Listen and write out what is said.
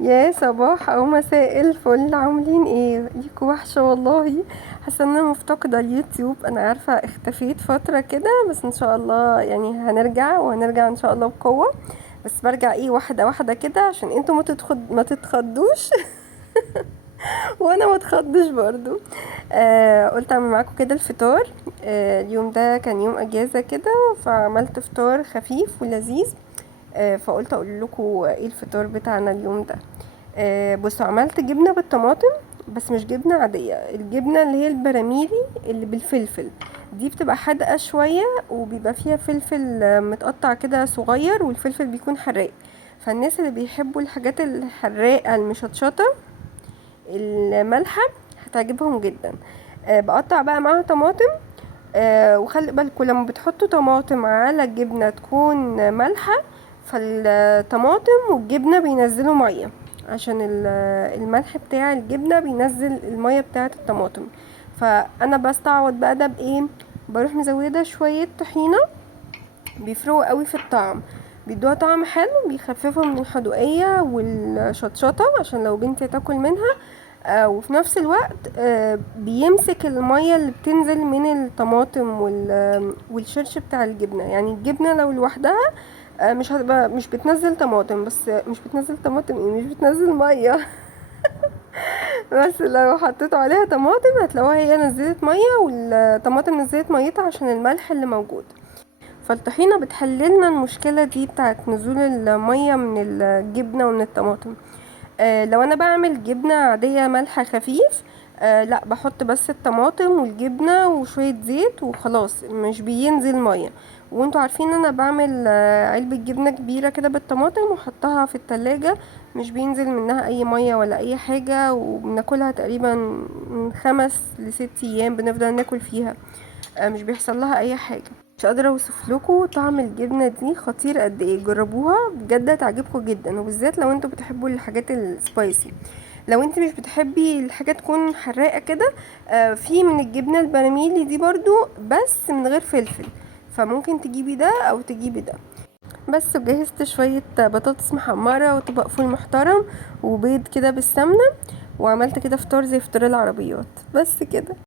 يا صباح او مساء الفل، عاملين ايه؟ ليكوا وحشة والله. حاسة ان انا مفتقدة اليوتيوب. انا عارفة اختفيت فترة كده، بس ان شاء الله يعني هنرجع وهنرجع ان شاء الله بقوة. بس برجع ايه، واحدة واحدة كده عشان انتوا ما تتخضوش. وانا ما اتخضش برضو. قلت اعمل معاكم كده الفطار. اليوم ده كان يوم اجازة كده، فعملت فطار خفيف ولذيذ. فقلت اقول لكم ايه الفطار بتاعنا اليوم ده. بصوا، عملت جبنة بالطماطم. بس مش جبنة عادية، الجبنة اللي هي البراميلي اللي بالفلفل. دي بتبقى حادقة شوية، وبيبقى فيها فلفل متقطع كده صغير، والفلفل بيكون حراق. فالناس اللي بيحبوا الحاجات الحراقة المشطشطة المالحة هتعجبهم جدا. بقطع بقى معاها طماطم. وخلي بالكوا لما بتحطوا طماطم على الجبنة تكون مالحة، فالطماطم والجبنة بينزلوا مية، عشان الملح بتاع الجبنة بينزل المية بتاعة الطماطم. فانا بستعوض بقى ده بايه؟ بروح مزودة شوية طحينة، بيفرقوا قوي في الطعم، بيدوها طعم حلو، بيخففوا من الحدوقية والشطشطة عشان لو بنتي تاكل منها. وفي نفس الوقت بيمسك المية اللي بتنزل من الطماطم والشرش بتاع الجبنة. يعني الجبنة لو لوحدها مش هتبقى، مش بتنزل طماطم، بس مش بتنزل طماطم ايه، مش بتنزل مية. بس لو حطيتوا عليها طماطم هتلاقوها هي نزلت مية، والطماطم نزلت ميتها عشان الملح اللي موجود. فالطحينة بتحللنا المشكلة دي بتاعت نزول المية من الجبنة ومن الطماطم. لو انا بعمل جبنة عادية ملح خفيف، لا بحط بس الطماطم والجبنة وشوية زيت وخلاص، مش بينزل مية. وانتوا عارفين انا بعمل علبة جبنة كبيرة كده بالطماطم وحطها في التلاجة، مش بينزل منها اي مية ولا اي حاجة، وبناكلها تقريبا من 5 ل6 ايام بنفضل ناكل فيها. مش بيحصل لها اي حاجة. مش قادرة اوصف لكم طعم الجبنة دي خطير قد ايه. جربوها بجد هتعجبكم جدا، وبالذات لو انتوا بتحبوا الحاجات السبايسي. لو انت مش بتحبي الحاجة تكون حراقة كده، في من الجبنة البراميلي دي برضو، بس من غير فلفل. فممكن تجيبي ده او تجيبي ده. بس جهزت شوية بطاطس محمرة وطبق فول محترم وبيض كده بالسمنة، وعملت كده فطار زي فطار العربيات. بس كده.